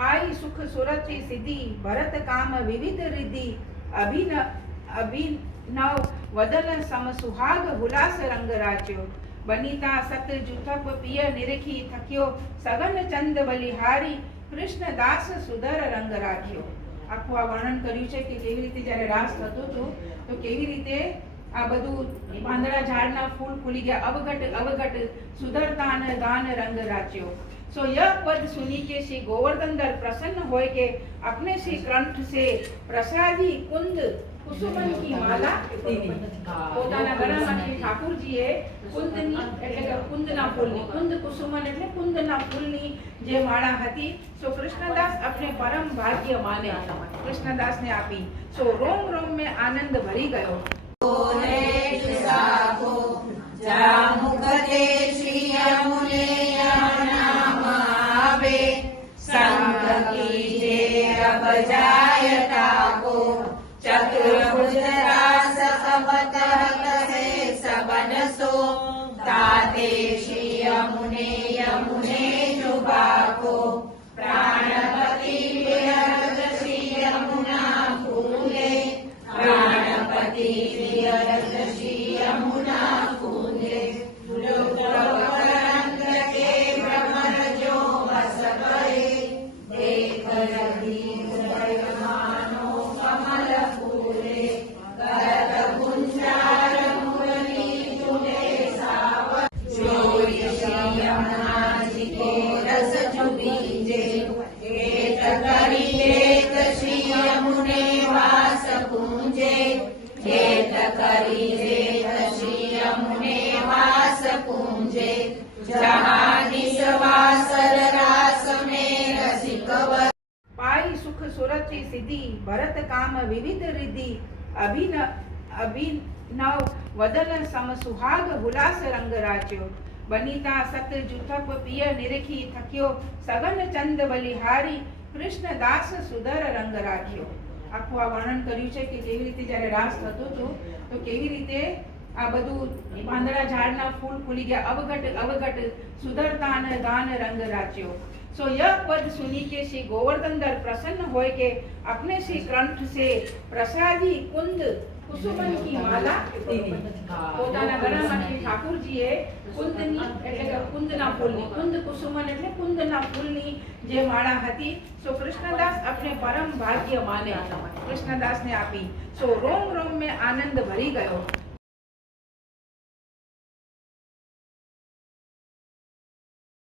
पाई सुख सुरति सिद्धि भरत काम विविध रिद्धि अभिनव वदन सम सुहाग हुलास रंग राच्यो बनीता सत जुथप पिय निरखी थक्यो सगन चंद बलिहारी कृष्ण दास सुधर रंग राख्यो। આખું આ વર્ણન કર્યું છે કે કેવી રીતે જ્યારે રાસ થતો હતો તો કેવી રીતે આ બધું પાંદડા ઝાડના ફૂલ ખુલી ગયા અવઘટ અવઘટ સુધરતાન દાન રંગ રાચ્યો। सो यह पद सुनी के श्री गोवर्धन दर प्रसन्न होय के अपने श्री कंठ से प्रसादी कुंद कुसुमन की माला देवी પોતાના ગળામાંથી ઠાકુરજીએ કુંદની એટલે કે કુંદના ફૂલની કુંદ કુસુમન એટલે કુંદના ફૂલની જે માળા હતી સો કૃષ્ણદાસ अपने परम भाग्य माने કૃષ્ણદાસને આપી। સો રોમ રોમ में आनंद भरी गयो। जामुखते श्री यमुने संग कीजे अब जायता को चतुर्भुज रास अब कहत है सबन सो ताते श्री यमुने यमुने जुबा को प्राणपति विहरत श्री यमुना फूले प्राणपति विहरत श्री यमुना फूले के भ्रमर जो बस गए देख मानो कमल फूले करत गुंजार मुरली झूले सावन जोई श्री यमुना जी के रस जुबीजे हेत करी लेत श्री यमुने वास पूंजे हेत करी लेत श्री यमुने वास पूंजे जहाँ निसवासर रास में रसिक पाई सुख सुरति सिद्धि भरत काम विविध रिद्धि अभिनव वदन सम सुहाग हुलास रंग राच्यो बनीता सत जुथप पिय निरखी थक्यो सगन चंद बलिहारी कृष्ण दास सुधर रंग राख्यो। આખું આ વર્ણન કર્યું છે કે કેવી રીતે જ્યારે રાસ થતો હતો તો કેવી રીતે આ બધું પાંદડા ઝાડના ફૂલ ખુલી ગયા અવઘટ અવઘટ સુધરતાન દાન રંગ રાચ્યો। सो यह पद सुनी के श्री गोवर्धन दर प्रसन्न होय के अपने श्री कंठ से प्रसादी कुंद कुसुमन की माला देवी પોતાના ગળામાંથી ઠાકુરજીએ કુંદની એટલે કે કુંદના ફૂલની કુંદ કુસુમન એટલે કુંદના ફૂલની જે માળા હતી સો કૃષ્ણદાસ अपने परम भाग्य माने કૃષ્ણદાસને આપી। सो रोम रोम में आनंद भरी गयो।